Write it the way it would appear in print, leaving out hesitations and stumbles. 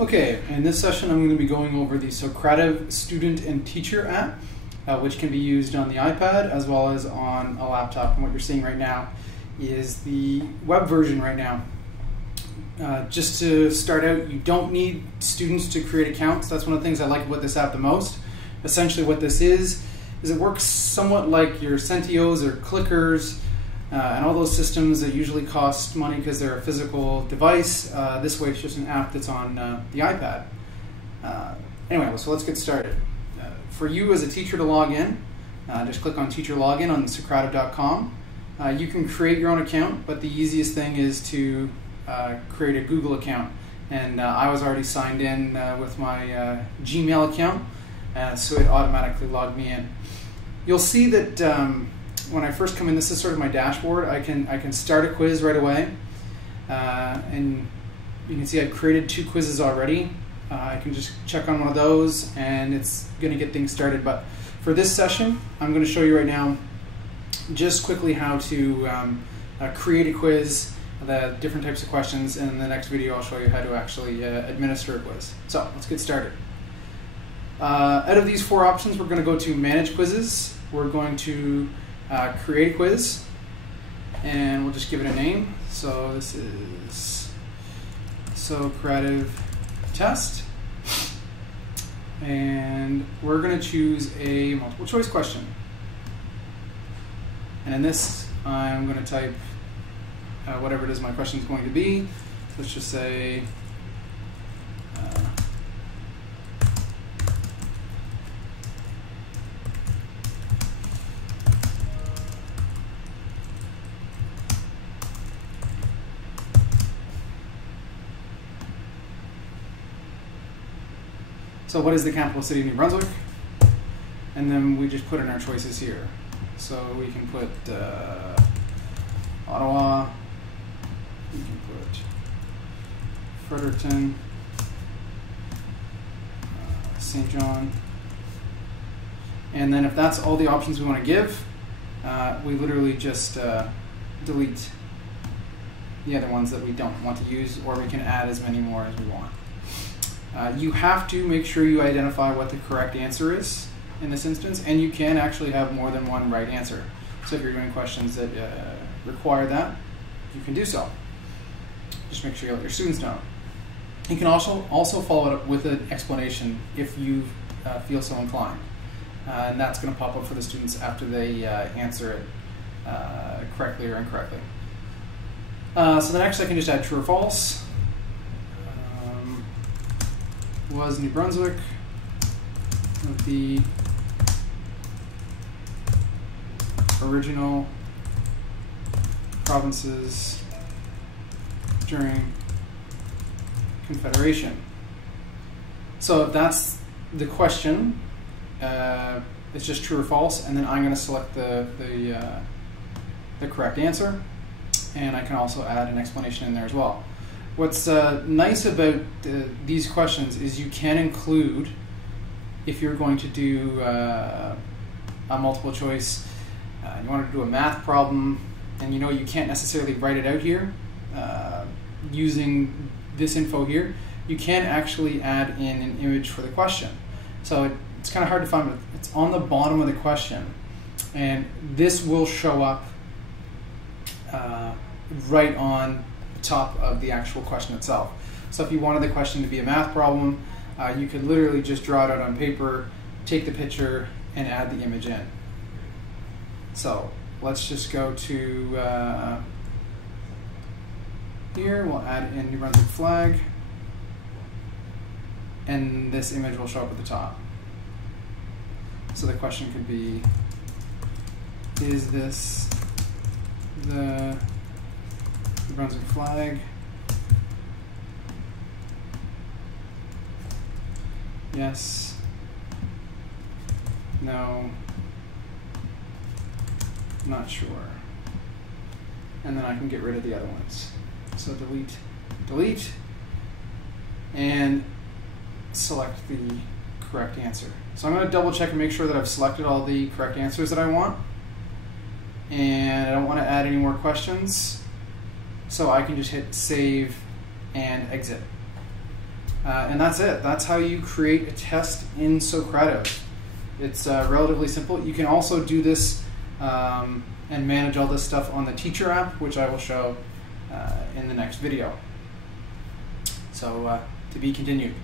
Okay, in this session I'm going to be going over the Socrative student and teacher app, which can be used on the iPad as well as on a laptop. And what you're seeing right now is the web version right now. Just to start out, you don't need students to create accounts. That's one of the things I like about this app the most. Essentially what this is it works somewhat like your Centios or clickers and all those systems that usually cost money because they're a physical device. This way it's just an app that's on the iPad. Anyway, so let's get started. For you as a teacher to log in, just click on Teacher Login on Socrative.com. You can create your own account, but the easiest thing is to create a Google account. And I was already signed in with my Gmail account, so it automatically logged me in. You'll see that when I first come in, this is sort of my dashboard. I can start a quiz right away, and you can see I've created 2 quizzes already. I can just check on one of those and it's going to get things started. But for this session, I'm going to show you right now just quickly how to create a quiz, the different types of questions, and in the next video I'll show you how to actually administer a quiz. So let's get started. Out of these 4 options, we're going to go to Manage Quizzes. We're going to create a quiz, and we'll just give it a name. So this is Socrative test, and we're going to choose a multiple choice question. And in this, I'm going to type whatever it is my question is going to be. Let's just say so what is the capital city of New Brunswick? And then we just put in our choices here. So we can put Ottawa, we can put Fredericton, St. John, and then if that's all the options we want to give, we literally just delete the other ones that we don't want to use, or we can add as many more as we want. You have to make sure you identify what the correct answer is in this instance, and you can actually have more than one right answer. So if you're doing questions that require that, you can do so. Just make sure you let your students know. You can also follow it up with an explanation if you feel so inclined. And that's going to pop up for the students after they answer it correctly or incorrectly. So the next I can just add true or false. Was New Brunswick of the original provinces during Confederation? So if that's the question, it's just true or false, and then I'm going to select the correct answer, and I can also add an explanation in there as well. What's nice about these questions is you can include, if you're going to do a multiple choice, you want to do a math problem, and you know you can't necessarily write it out here using this info here, you can actually add in an image for the question. So it's kind of hard to find, but it's on the bottom of the question, and this will show up right on top of the actual question itself. So if you wanted the question to be a math problem, you could literally just draw it out on paper, take the picture, and add the image in. So let's just go to here, we'll add in New Brunswick flag, and this image will show up at the top. So the question could be, is this the New Brunswick flag? Yes. No. Not sure. And then I can get rid of the other ones. So delete, delete, and select the correct answer. So I'm going to double check and make sure that I've selected all the correct answers that I want. And I don't want to add any more questions. So I can just hit save and exit. And that's it. That's how you create a test in Socrative. It's relatively simple. You can also do this and manage all this stuff on the teacher app, which I will show in the next video. So to be continued.